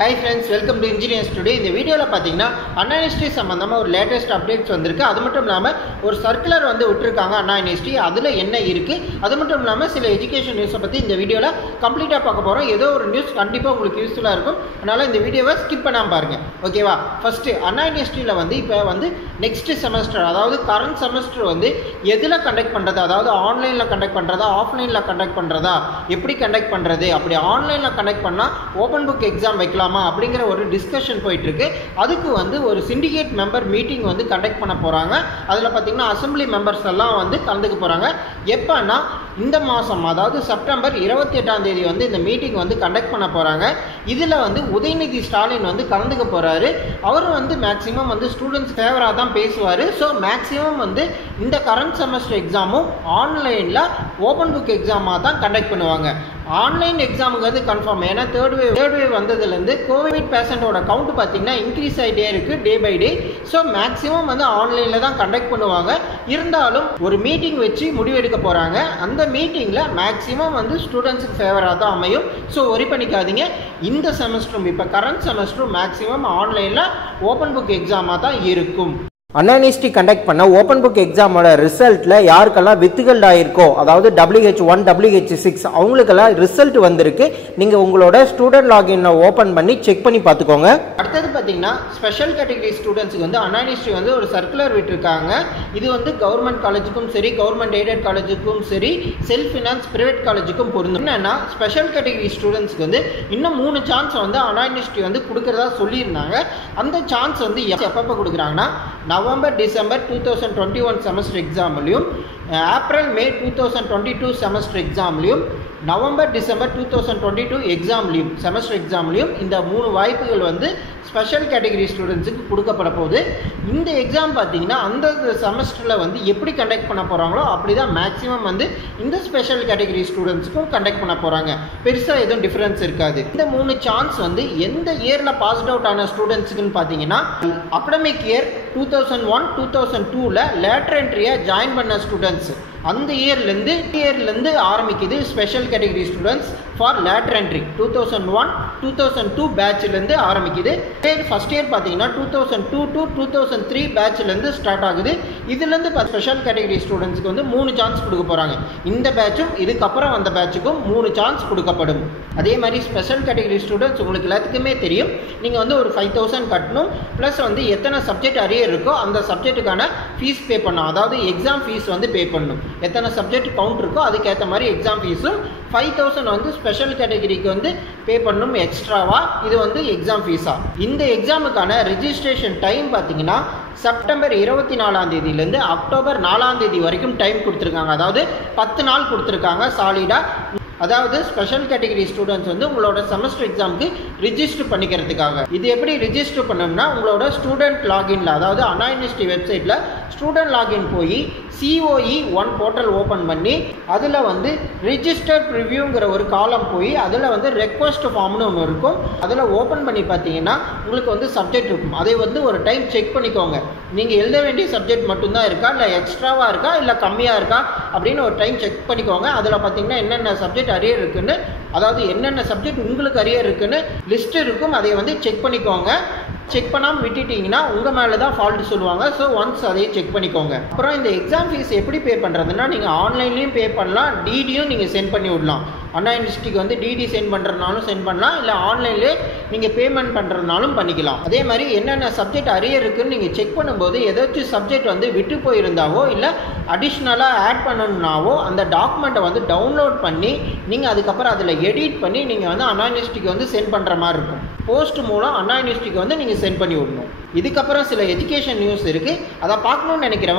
Hi friends, welcome to Engineers Today. இந்த வீடியோல பாத்தீங்கன்னா அண்ணா யூனிவர்சிட்டி சம்பந்தமா ஒரு லேட்டஸ்ட் அப்டேட்ஸ் வந்திருக்கு. அது மட்டும் இல்லாம ஒரு சர்க்குலர் வந்து விட்டுருக்காங்க அண்ணா யூனிவர்சிட்டி. அதுல என்ன இருக்கு? அது மட்டும் இல்லாம சில எஜுகேஷன் நியூஸை பத்தி இந்த வீடியோல கம்ப்ளீட்டா பார்க்க போறோம். ஏதோ ஒரு நியூஸ் கண்டிப்பா உங்களுக்கு யூஸ்ஃபுல்லா இருக்கும். அதனால இந்த வீடியோவை ஸ்கிப் பண்ணாம பாருங்க. ஓகேவா? ஃபர்ஸ்ட் அண்ணா யூனிவர்சிட்டியில வந்து இப்போ வந்து நெக்ஸ்ட் செமஸ்டர், அதாவது கரண்ட் செமஸ்டர் வந்து எதுல கண்டக்ட் பண்றது, அதாவது ஆன்லைன்ல கண்டக்ட் பண்றதா ஆஃப்லைன்ல கண்டக்ட் பண்றதா, எப்படி கண்டக்ட் பண்றது, அப்படி ஆன்லைன்ல கண்டக்ட் பண்ணா ஓபன் புக் எக்ஸாம் வைக்கலாம் அப்படிங்கிற ஒரு டிஸ்கஷன் போயிட்டு இருக்கு. அதுக்கு வந்து ஒரு சிண்டிகேட் மெம்பர் மீட்டிங் வந்து கண்டக்ட் பண்ண போறாங்க. அதுல பாத்தீங்கன்னா அசெம்பிளி மெம்பர்ஸ் எல்லாம் வந்து கலந்துக்க போறாங்க. எப்பன்னா இந்த மாசம், அதாவது செப்டம்பர் 28ஆம் தேதி வந்து இந்த மீட்டிங் வந்து கண்டக்ட் பண்ண போறாங்க. இதுல வந்து உதயநிதி ஸ்டாலின் வந்து கலந்துக்க போறாரு. அவர் வந்து மேக்ஸிமம் வந்து ஸ்டூடெண்ட்ஸ் ஃபேவரா தான் பேசுவாரு. ஸோ மேக்ஸிமம் வந்து இந்த கரண்ட் செமஸ்டர் எக்ஸாமும் ஆன்லைன்ல ஓபன் புக் எக்ஸாமா தான் கண்டக்ட் பண்ணுவாங்க. ஆன்லைன் எக்ஸாமுங்கிறது கன்ஃபார்ம். ஏன்னா தேர்ட் வேவ் வந்ததுலேருந்து கோவிட் பேஷண்டோட கவுண்ட் பார்த்தீங்கன்னா இன்க்ரீஸ் ஆகிட்டே இருக்கு day by day. So maximum வந்து ஆன்லைனில் தான் கண்டக்ட் பண்ணுவாங்க. இருந்தாலும் ஒரு மீட்டிங் வச்சு முடிவெடுக்க போகிறாங்க. அந்த மீட்டிங்கில் மேக்ஸிமம் வந்து ஸ்டூடெண்ட்ஸுக்கு ஃபேவராக தான் அமையும். ஸோ ஒரி பண்ணிக்காதீங்க. இந்த செமஸ்டரும் இப்போ கரண்ட் செமஸ்டரும் மேக்ஸிமம் ஆன்லைனில் ஓப்பன் புக் எக்ஸாமாக தான் இருக்கும். அண்ணா யூனிவர்சிட்டி கண்டக்ட் பண்ண ஓப்பன் புக் எக்ஸாமோட ரிசல்ட்டில் யாருக்கெல்லாம் வித்துகல்ட் ஆயிருக்கோ, அதாவது WH1 WH6 அவங்களுக்கெல்லாம் ரிசல்ட் வந்திருக்கு. நீங்கள் உங்களோட ஸ்டூடெண்ட் லாகினை ஓப்பன் பண்ணி செக் பண்ணி பார்த்துக்கோங்க. அடுத்தது பார்த்தீங்கன்னா ஸ்பெஷல் கேட்டகரி ஸ்டூடெண்ட்ஸுக்கு வந்து அண்ணா யூனிவர்சிட்டி வந்து ஒரு சர்க்குலர் விட்டுருக்காங்க. இது வந்து கவர்மெண்ட் காலேஜுக்கும் சரி, கவர்மெண்ட் எய்டட் காலேஜுக்கும் சரி, செல்ஃப் ஃபினான்ஸ் பிரைவேட் காலேஜுக்கும் பொருந்தும். என்னன்னா ஸ்பெஷல் கேட்டகரி ஸ்டூடெண்ட்ஸ்க்கு வந்து இன்னும் 3 சான்ஸ் வந்து அண்ணா யூனிவர்சிட்டி வந்து கொடுக்கறதா சொல்லியிருந்தாங்க. அந்த சான்ஸ் வந்து எப்பப்போ கொடுக்குறாங்கன்னா நவம்பர் டிசம்பர் 2021 செமஸ்டர் எக்ஸாம்லையும், ஏப்ரல் மே 2022 செமஸ்டர் எக்ஸாம்லையும், நவம்பர் டிசம்பர் 2022 எக்ஸாம்லையும் செமஸ்டர் எக்ஸாம்லையும் இந்த 3 வாய்ப்புகள் வந்து ஸ்பெஷல் கேட்டகரி ஸ்டூடெண்ட்ஸுக்கு கொடுக்கப்பட போகுது. இந்த எக்ஸாம் பார்த்தீங்கன்னா அந்த செமஸ்டரில் வந்து எப்படி கண்டக்ட் பண்ண போகிறாங்களோ அப்படி தான் மேக்ஸிமம் வந்து இந்த ஸ்பெஷல் கேட்டகரி ஸ்டூடெண்ட்ஸுக்கும் கண்டக்ட் பண்ண போகிறாங்க. பெருசாக எதுவும் டிஃப்ரென்ஸ் இருக்காது. இந்த 3 சான்ஸ் வந்து எந்த இயரில் பாஸ்ட் அவுட் ஆன ஸ்டூடெண்ட்ஸுக்குன்னு பார்த்தீங்கன்னா அகடமிக் இயர் 2001 2002ல் லேட்டர் என்ட்ரியாக ஜாயின் பண்ண ஸ்டூடெண்ட்ஸ், அந்த இயர்லேருந்து ஆரம்பிக்குது special category students for later entry. 2001 2002 பேட்ச்லேருந்து ஆரம்பிக்குது. ஃபர்ஸ்ட் இயர் பார்த்தீங்கன்னா 2002 to 2003 பேட்ச்லேருந்து ஸ்டார்ட் ஆகுது. இதுலேருந்து ஸ்பெஷல் கேட்டகரி ஸ்டூடெண்ட்ஸ்க்கு வந்து 3 சான்ஸ் கொடுக்க போகிறாங்க. இந்த பேட்சும் இதுக்கப்புறம் வந்த பேட்சுக்கும் 3 சான்ஸ் கொடுக்கப்படும். அதே மாதிரி ஸ்பெஷல் கேட்டகரி ஸ்டூடெண்ட்ஸ் உங்களுக்கு எல்லாத்துக்குமே தெரியும். நீங்கள் வந்து ஒரு 5000 கட்டணும். ப்ளஸ் வந்து எத்தனை சப்ஜெக்ட் அரியர் இருக்கோ அந்த சப்ஜெக்ட்டுக்கான ஃபீஸ் பே பண்ணணும். அதாவது எக்ஸாம் ஃபீஸ் வந்து பே பண்ணணும். எத்தனை சப்ஜெக்ட் கவுண்ட் இருக்கோ அதுக்கேற்ற மாதிரி எக்ஸாம் ஃபீஸும் 5000 வந்து ஸ்பெஷல் கேட்டகரிக்கு வந்து பே பண்ணணும் எக்ஸ்ட்ராவா. இது வந்து எக்ஸாம் ஃபீஸா. இந்த எக்ஸாமுக்கான ரெஜிஸ்ட்ரேஷன் டைம் பார்த்தீங்கன்னா செப்டம்பர் 24ஆம் தேதியிலேருந்து அக்டோபர் 4ஆம் தேதி வரைக்கும் டைம் கொடுத்துருக்காங்க. அதாவது 10 நாள் கொடுத்துருக்காங்க சாலிடாக. அதாவது ஸ்பெஷல் கேட்டகரி ஸ்டூடெண்ட்ஸ் வந்து உங்களோட செமஸ்டர் எக்ஸாமுக்கு ரிஜிஸ்டர் பண்ணிக்கிறதுக்காக. இது எப்படி ரிஜிஸ்டர் பண்ணணும்னா உங்களோட ஸ்டூடெண்ட் லாகின்ல, அதாவது அண்ணா யூனிவர்சிட்டி வெப்சைட்டில் ஸ்டூடெண்ட் லாகின் போய் COE1 போர்ட்டல் ஓப்பன் பண்ணி அதில் வந்து ரிஜிஸ்டர்ட் ரிவ்யூங்கிற ஒரு காலம் போய் அதில் வந்து ரெக்வஸ்ட் ஃபார்ம்னு ஒன்று இருக்கும். அதில் ஓப்பன் பண்ணி பார்த்தீங்கன்னா உங்களுக்கு வந்து சப்ஜெக்ட் இருக்கும். அதை வந்து ஒரு டைம் செக் பண்ணிக்கோங்க. நீங்கள் எழுத வேண்டிய சப்ஜெக்ட் மட்டும்தான் இருக்கா, இல்லை எக்ஸ்ட்ராவாக இருக்கா, இல்லை கம்மியாக இருக்கா அப்படின்னு ஒரு டைம் செக் பண்ணிக்கோங்க. அதில் பார்த்தீங்கன்னா என்னென்ன சப்ஜெக்ட் அரியர் இருக்குன்னு, அதாவது என்னென்ன சப்ஜெக்ட் உங்களுக்கு அரியர் இருக்குன்னு லிஸ்ட் இருக்கும். அதை வந்து செக் பண்ணிக்கோங்க. செக் பண்ணாமல் விட்டுட்டிங்கன்னா உங்கள் மேலே தான் ஃபால்ட் சொல்லுவாங்க. ஸோ ஒன்ஸ் அதையே செக் பண்ணிக்கோங்க. அப்புறம் இந்த எக்ஸாம் ஃபீஸ் எப்படி பே பண்ணுறதுன்னா நீங்கள் ஆன்லைன்லேயும் பே பண்ணலாம், டிடியும் நீங்கள் சென்ட் பண்ணி விடலாம். அண்ணா யூனிவர்சிட்டிக்கு வந்து டிடி சென்ட் பண்ணுறதுனாலும் சென்ட் பண்ணலாம், இல்லை ஆன்லைன்லேயே நீங்கள் பேமெண்ட் பண்ணுறதுனாலும் பண்ணிக்கலாம். அதே மாதிரி என்னென்ன சப்ஜெக்ட் அரியர் இருக்குன்னு நீங்கள் செக் பண்ணும்போது ஏதாச்சும் சப்ஜெக்ட் வந்து விட்டு போயிருந்தாவோ இல்லை அடிஷ்னலாக ஆட் பண்ணணுன்னாவோ அந்த டாக்குமெண்ட்டை வந்து டவுன்லோட் பண்ணி நீங்கள் அதுக்கப்புறம் அதில் எடிட் பண்ணி நீங்கள் வந்து அண்ணா யூனிவர்சிட்டிக்கு வந்து சென்ட் பண்ணுற மாதிரி இருக்கும். போஸ்ட் மூலம் அண்ணா யூனிவர்சிட்டிக்கு வந்து நீங்கள் சென்ட் பண்ணி விடணும். இதுக்கப்புறம் சில எஜுகேஷன் நியூஸ் இருக்குது, அதை பார்க்கணுன்னு நினைக்கிறேன்.